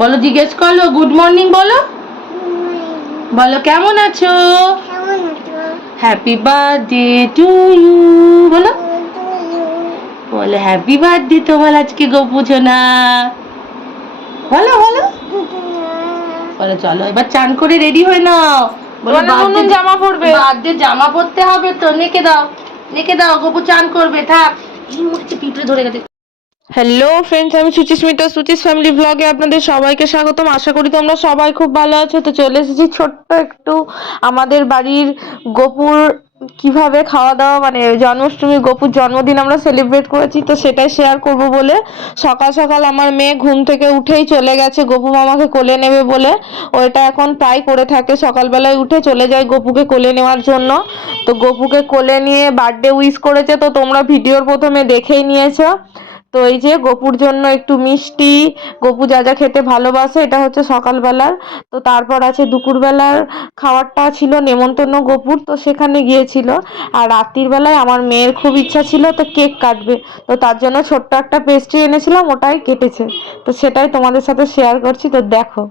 বলো, জিজ্ঞেস করলো গুড মর্নিং বলো। বলো কেমন আছো। হ্যাপি বার্থডে টু ইউ বলো। বলো হ্যাপি বার্থডে তোমার আজকে গপু সোনা। বলো বলো বলো। চলো এবার চান করে রেডি হয়ে নাও। বলো জামা পরবে, বার্থডে জামা পরতে হবে তো। নেকে দাও, নেকে দাও, গপু চান করবে। থাক, এই মুখে পিঁপড়ে ধরে গেছে। হ্যালো ফ্রেন্ডস, আমি সুচিস্মিতা, সুচিস ফ্যামিলি ব্লগে আপনাদের সবাইকে স্বাগতম। আশা করি তোমরা সবাই খুব ভালো আছো। তো চলে এসেছি ছোট্ট একটু আমাদের বাড়ির গপুর কিভাবে খাওয়া দাওয়া, মানে জন্মাষ্টমী গপুর জন্মদিন আমরা সেলিব্রেট করেছি, তো সেটাই শেয়ার করব বলে। সকাল সকাল আমার মেয়ে ঘুম থেকে উঠেই চলে গেছে গপু মামাকে কোলে নেবে বলে। ওইটা এখন তাই করে থাকে, সকালবেলায় উঠে চলে যায় গপুকে কোলে নেওয়ার জন্য। তো গপুকে কোলে নিয়ে বার্থডে উইশ করেছে, তো তোমরা ভিডিওর প্রথমে দেখেই নিয়েছো। তো এই যে গপুর জন্য একটু মিষ্টি, গপু যা যা খেতে ভালোবাসে, এটা হচ্ছে সকালবেলার। তো তারপর আছে দুপুরবেলার খাবারটা ছিল নেমন্তন্ন গপুর, তো সেখানে গিয়েছিল। আর রাত্রির বেলায় আমার মেয়ের খুব ইচ্ছা ছিল তো কেক কাটবে, তো তার জন্য ছোট্ট একটা পেস্ট্রি এনেছিলাম, ওটাই কেটেছে। তো সেটাই তোমাদের সাথে শেয়ার করছি, তো দেখো।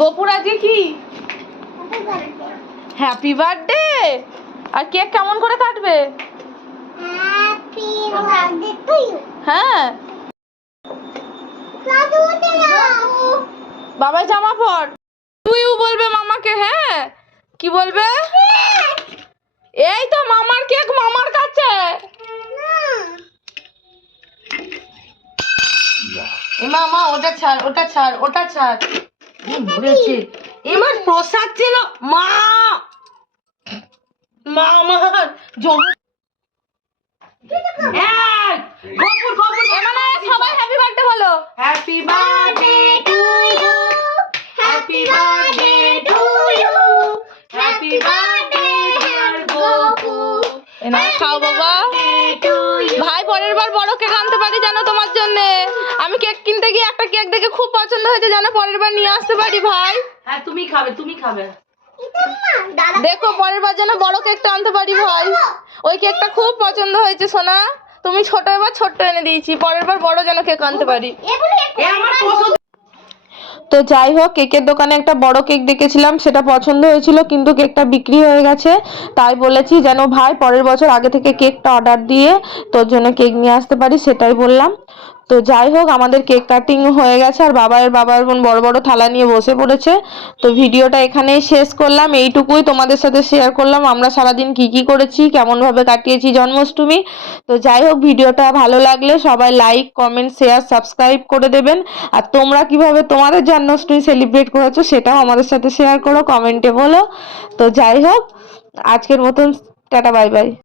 গপুর আজকে কি হ্যাপি বার্থডে, আর কেক কেমন করে কাটবে? হ্যাঁ, বাবা জামা পর, তুইও বলবে মামাকে। হ্যাঁ, কি বলবে? এই তো মামার কেক মামার কাছে। মামা ওটা ছাড়, ওটা ছাড়, ওটা ছাড়। মরেছে এবার প্রসাদ ছিল। মা মামা সবাই হ্যাপি বার্থডে বলো। Happy birthday to you, happy birthday to you, happy birthday dear Gopu. এনা খাও বাবা। ভাই পরের বার বড় কেক আনতে পারি জানো তোমার জন্য। আমি কেক কিনতে গিয়ে একটা কেক দেখে খুব পছন্দ হয়েছে জানো, পরের বার নিয়ে আসতে পারি ভাই। হ্যাঁ তুমি খাবে, তুমি খাবে। দেখো পরের বার যেন বড় কেকটা আনতে পারি ভাই। ওই কেকটা খুব পছন্দ হয়েছে সোনা, তুমি ছোট এবার ছোট্ট এনে দিয়েছি, পরের বার বড় যেন কেক আনতে পারি। তো যাই হোক, কেকের দোকানে একটা বড় কেক দেখেছিলাম, সেটা পছন্দ হয়েছিল, কিন্তু কেকটা বিক্রি হয়ে গেছে। তাই বলেছি যেন ভাই পরের বছর আগে থেকে কেকটা অর্ডার দিয়ে তোর জন্য কেক নিয়ে আসতে পারি, সেটাই বললাম। তো যাই হোক, আমাদের কেক কাটিং হয়ে গেছে, আর বাবার বোন বড় বড় থালা নিয়ে বসে পড়েছে। তো ভিডিওটা এখানেই শেষ করলাম, এইটুকুই তোমাদের সাথে শেয়ার করলাম আমরা সারাদিন কি কি করেছি, কেমনভাবে কাটিয়েছি জন্মাষ্টমী। তো যাই হোক, ভিডিওটা ভালো লাগলে সবাই লাইক, কমেন্ট, শেয়ার, সাবস্ক্রাইব করে দেবেন। আর তোমরা কিভাবে তোমাদের জন্মাষ্টমী সেলিব্রেট করেছো সেটাও আমাদের সাথে শেয়ার করো, কমেন্টে বলো। তো যাই হোক, আজকের মতন টাটা, বাই বাই।